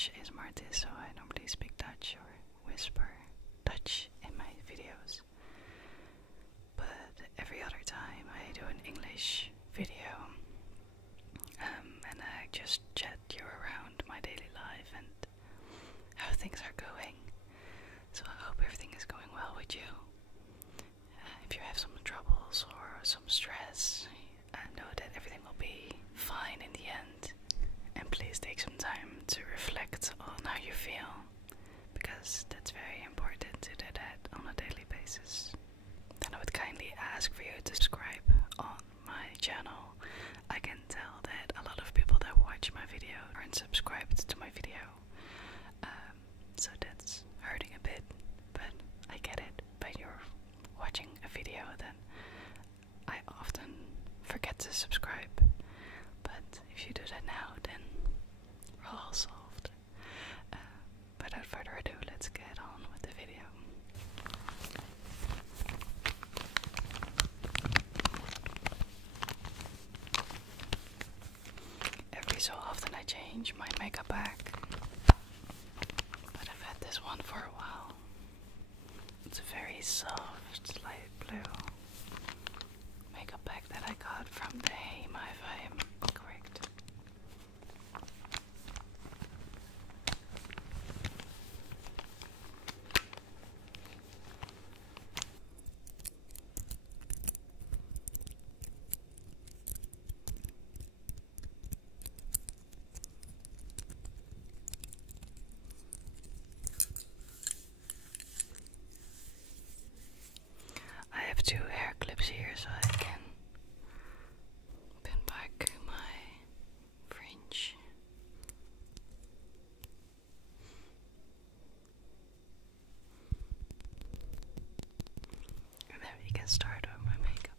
Dutch ASMR artist, so I normally speak Dutch or whisper Dutch in my videos. But every other time I do an English video, and I just chat you around my daily life and how things are going. So I hope everything is going well with you. If you have some troubles or some stress, know that everything will be fine in the end. And please take some time to reflect on how you feel, because that's very important to do that on a daily basis. Then I would kindly ask for you to subscribe on my channel. I can tell that a lot of people that watch my video aren't subscribed to my video. So that's hurting a bit, but I get it. But you're watching a video, then I often forget to subscribe. But if you do that now, then we're all solved. But without further ado, let's get on with the video. Every so often I change my makeup bag, but I've had this one for a while. It's a very soft, light blue makeup bag that I got from the Heim, if I'm correct. I have two hair clips here so I can pin back my fringe. And then we can start on my makeup.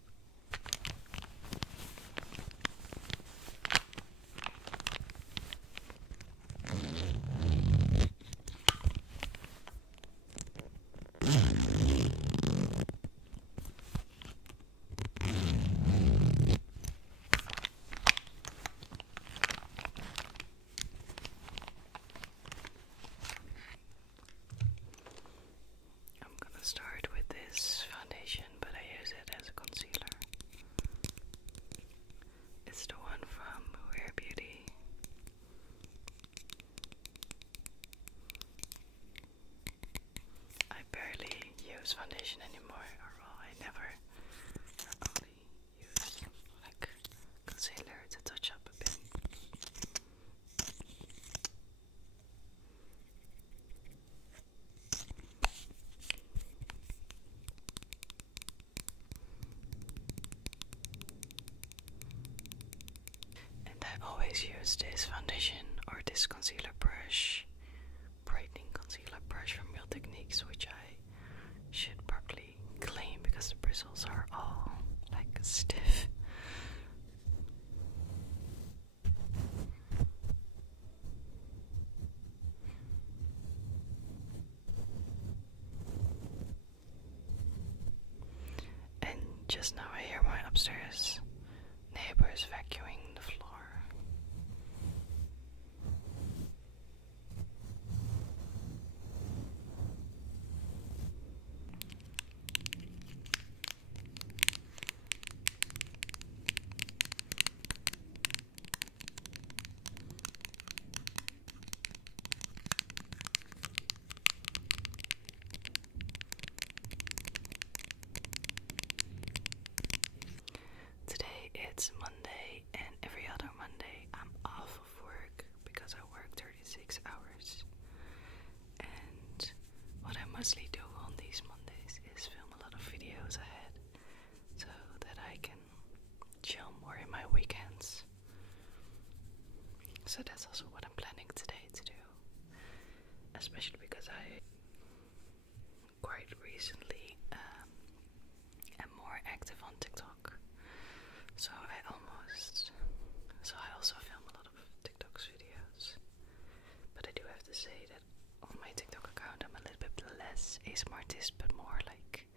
I'm gonna start with this foundation, but I use it as a concealer. It's the one from Rare Beauty. I barely use foundation anymore, or well, I never. I only use like concealer to touch up a bit. And I always use this foundation or this concealer brush, brightening concealer brush from Real Techniques, which I should probably clean because the bristles are all like stiff. And just now I hear my upstairs neighbors vacuuming the floor. Today it's Monday, and every other Monday I'm off of work because I work 36 hours. And what I mostly do on these Mondays is film a lot of videos ahead so that I can chill more in my weekends. So that's also what I'm planning today to do. Especially because I quite recently am more active on TikTok. So I also film a lot of TikTok's videos. But I do have to say that on my TikTok account I'm a little bit less ASMR artist, but more like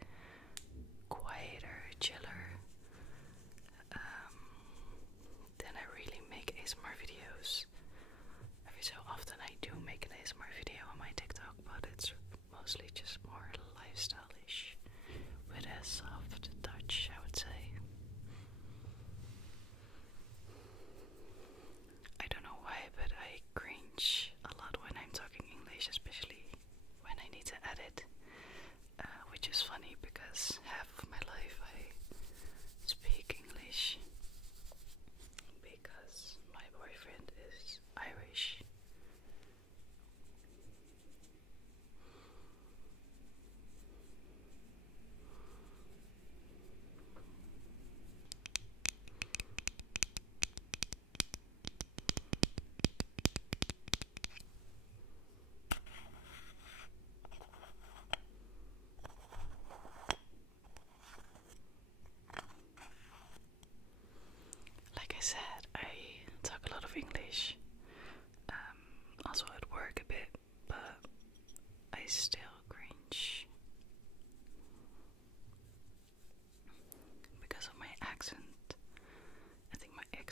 quieter, chiller. Then I really make ASMR videos. Every so often I do make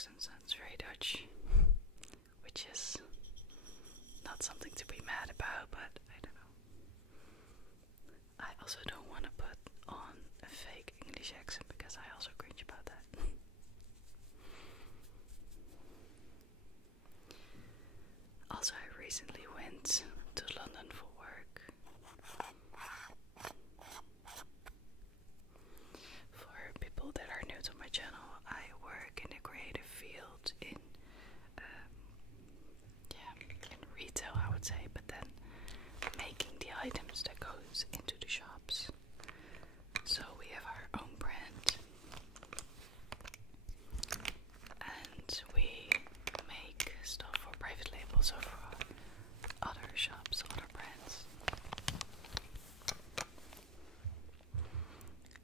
accent sounds very Dutch, which is not something to be mad about, but I don't know. I also don't want to put on a fake English accent because I also cringe about that. Also, I recently went to London for work. For people that are new to my channel, I work in the creative field in retail, I would say, but then making the items that goes into the shops. So we have our own brand, and we make stuff for private labels or for other shops, other brands.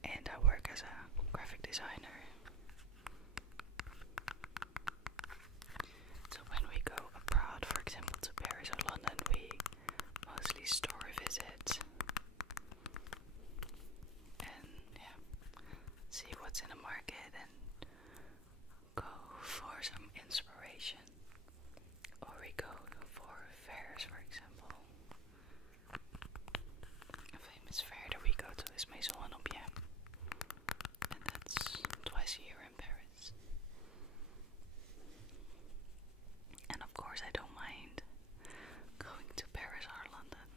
And I work as a graphic designer. So when we go abroad, for example to Paris or London, we mostly store visit and see what's in the market and go for some inspiration. Or we go for fairs, for example. A famous fair that we go to is Maison Olympia, and that's twice a year in Paris. And of course I don't mind going to Paris or London.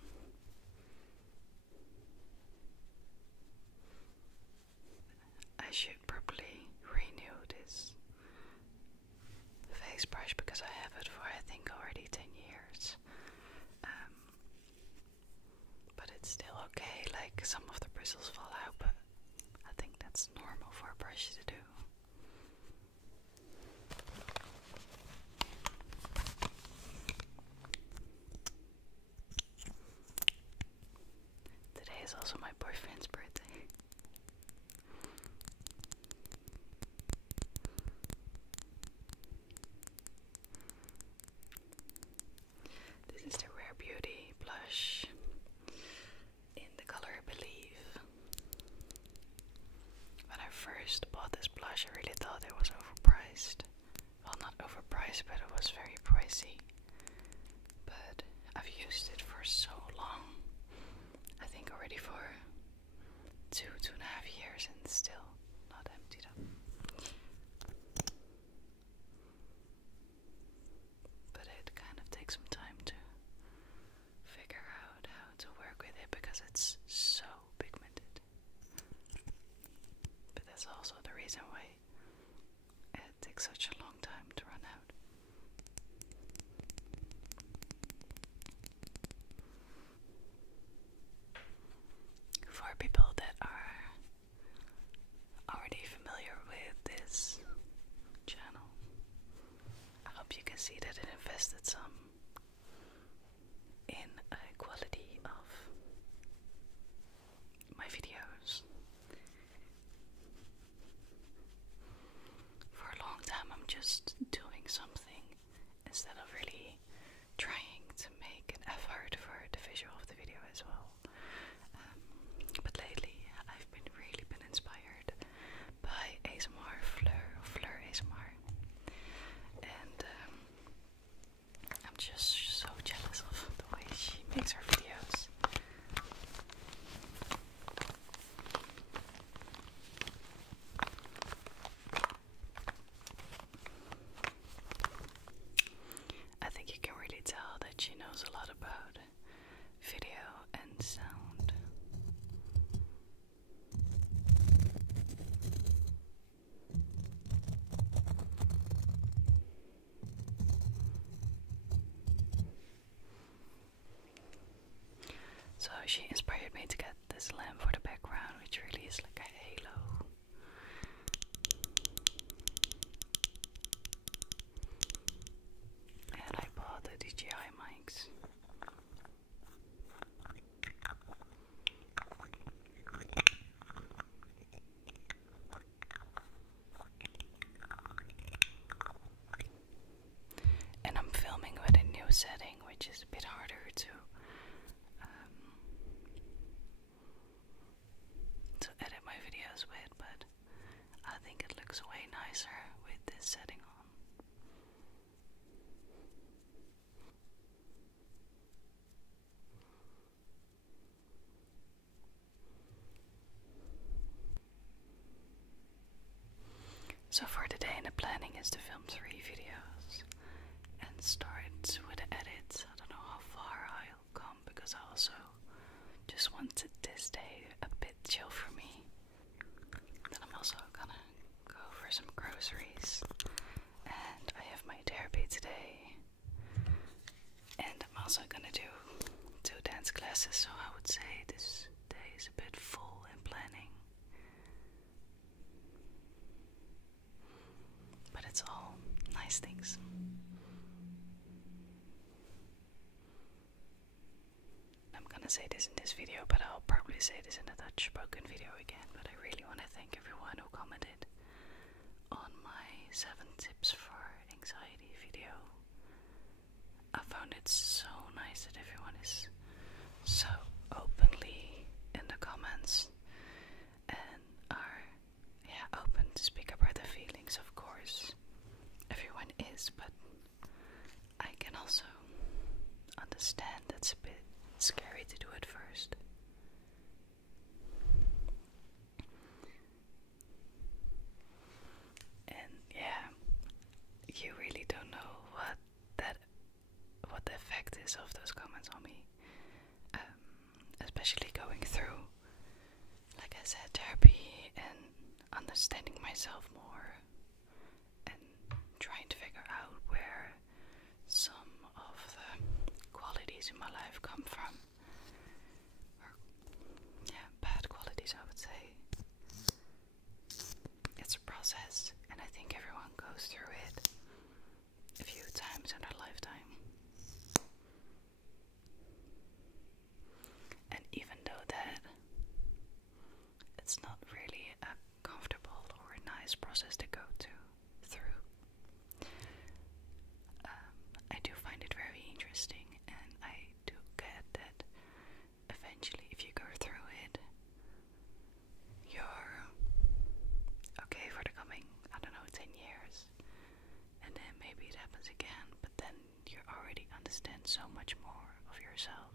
I should probably renew this face brush because I have it for I think already 10 years. But it's still okay, like some of the bristles fall out, but I think that's normal for a brush to do. Today is also my boyfriend's birthday. This is the Rare Beauty blush in the color Believe. When I first bought this blush, I really thought it was overpriced. Well, not overpriced, but it was very pricey. But I've used it for so long. I think already for 2.5 years, and still not emptied up. But it kind of takes some time to figure out how to work with it because it's so pigmented. But that's also the reason why it takes such a long time to run out. For people that are already familiar with this channel, I hope you can see that it invested some in a quality of my videos. For a long time I'm just doing something instead of really trying to make an effort for the visual of the video as well. But lately I've really been inspired by ASMR, Fleur ASMR, and I'm just so jealous of the way she makes her videos. I think you can really tell that she knows a lot about video and sound. So she inspired me to get this lamp for the background, which really is like a halo. And I bought the DJI mics. And I'm filming with a new setting, which is a bit harder to edit my videos with, but I think it looks way nicer with this setting on. So for today, the planning is to film 3 videos and start with the edits. I don't know how far I'll come because I also just wanted this day a bit chill for me. Then I'm also gonna go for some groceries, and I have my therapy today, and I'm also gonna do 2 dance classes, so I would say this day is a bit full in planning. But it's all nice things. I'm gonna say this in this video, but I'll probably say this in a Dutch spoken video again. But I really want to thank everyone who commented on my 7 tips for anxiety video. I found it so nice that everyone is so openly in the comments and are open to speak about their feelings. Of course, everyone is, but I can also understand that's a bit scary to do it first. And you really don't know what the effect is of those comments on me. Especially going through, like I said, therapy and understanding myself more and trying to figure out where some of the qualities in my life come from. Or, bad qualities, I would say. It's a process, and I think everyone goes through it a few times in their lifetime. And even though that it's not really a comfortable or nice process to go through, I do find it very interesting, and I do get that eventually if you go through it, you're okay for the coming, I don't know, 10 years, and then maybe it happens again, but then you already understand so much more of yourself.